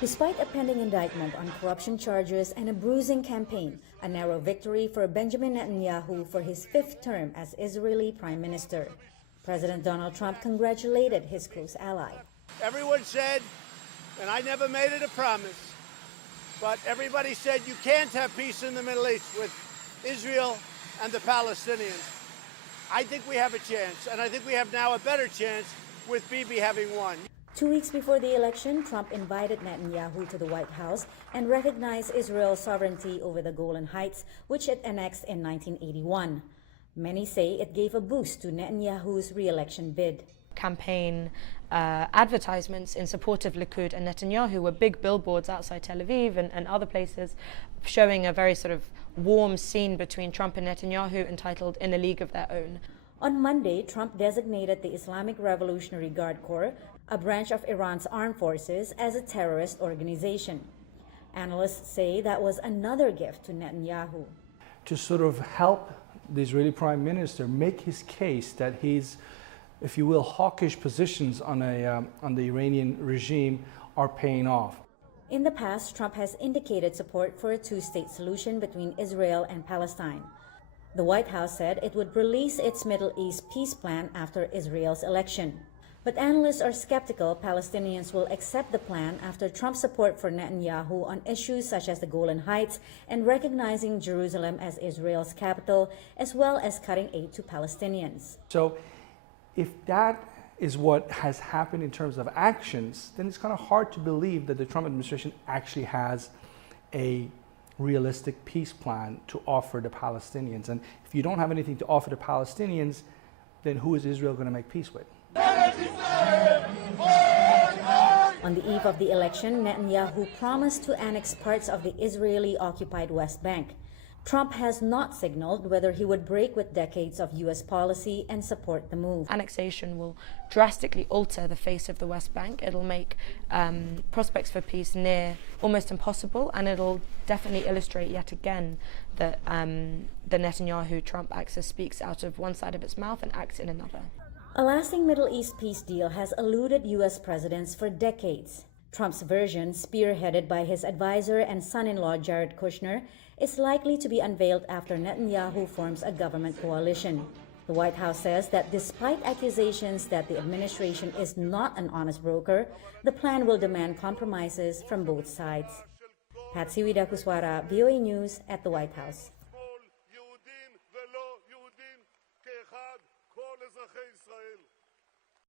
Despite a pending indictment on corruption charges and a bruising campaign, a narrow victory for Benjamin Netanyahu for his fifth term as Israeli Prime Minister. President Donald Trump congratulated his close ally. Everyone said, and I never made it a promise, but everybody said you can't have peace in the Middle East with Israel and the Palestinians. I think we have a chance, and I think we have now a better chance with Bibi having won. 2 weeks before the election, Trump invited Netanyahu to the White House and recognized Israel's sovereignty over the Golan Heights, which it annexed in 1981. Many say it gave a boost to Netanyahu's re-election bid. Campaign advertisements in support of Likud and Netanyahu were big billboards outside Tel Aviv and other places, showing a very sort of warm scene between Trump and Netanyahu entitled "In a League of Their Own." On Monday, Trump designated the Islamic Revolutionary Guard Corps, a branch of Iran's armed forces, as a terrorist organization. Analysts say that was another gift to Netanyahu. To sort of help the Israeli Prime Minister make his case that his, if you will, hawkish positions on the Iranian regime are paying off. In the past, Trump has indicated support for a two-state solution between Israel and Palestine. The White House said it would release its Middle East peace plan after Israel's election. But analysts are skeptical Palestinians will accept the plan after Trump's support for Netanyahu on issues such as the Golan Heights and recognizing Jerusalem as Israel's capital, as well as cutting aid to Palestinians. So if that is what has happened in terms of actions, then it's kind of hard to believe that the Trump administration actually has a realistic peace plan to offer the Palestinians. And if you don't have anything to offer the Palestinians, then who is Israel going to make peace with? On the eve of the election, Netanyahu promised to annex parts of the Israeli-occupied West Bank. Trump has not signaled whether he would break with decades of U.S. policy and support the move. Annexation will drastically alter the face of the West Bank. It'll make prospects for peace near almost impossible, and it'll definitely illustrate yet again that the Netanyahu-Trump axis speaks out of one side of its mouth and acts in another. A lasting Middle East peace deal has eluded U.S. presidents for decades. Trump's version, spearheaded by his advisor and son-in-law Jared Kushner, is likely to be unveiled after Netanyahu forms a government coalition. The White House says that despite accusations that the administration is not an honest broker, the plan will demand compromises from both sides. Patsy Widakuswara, VOA News at the White House.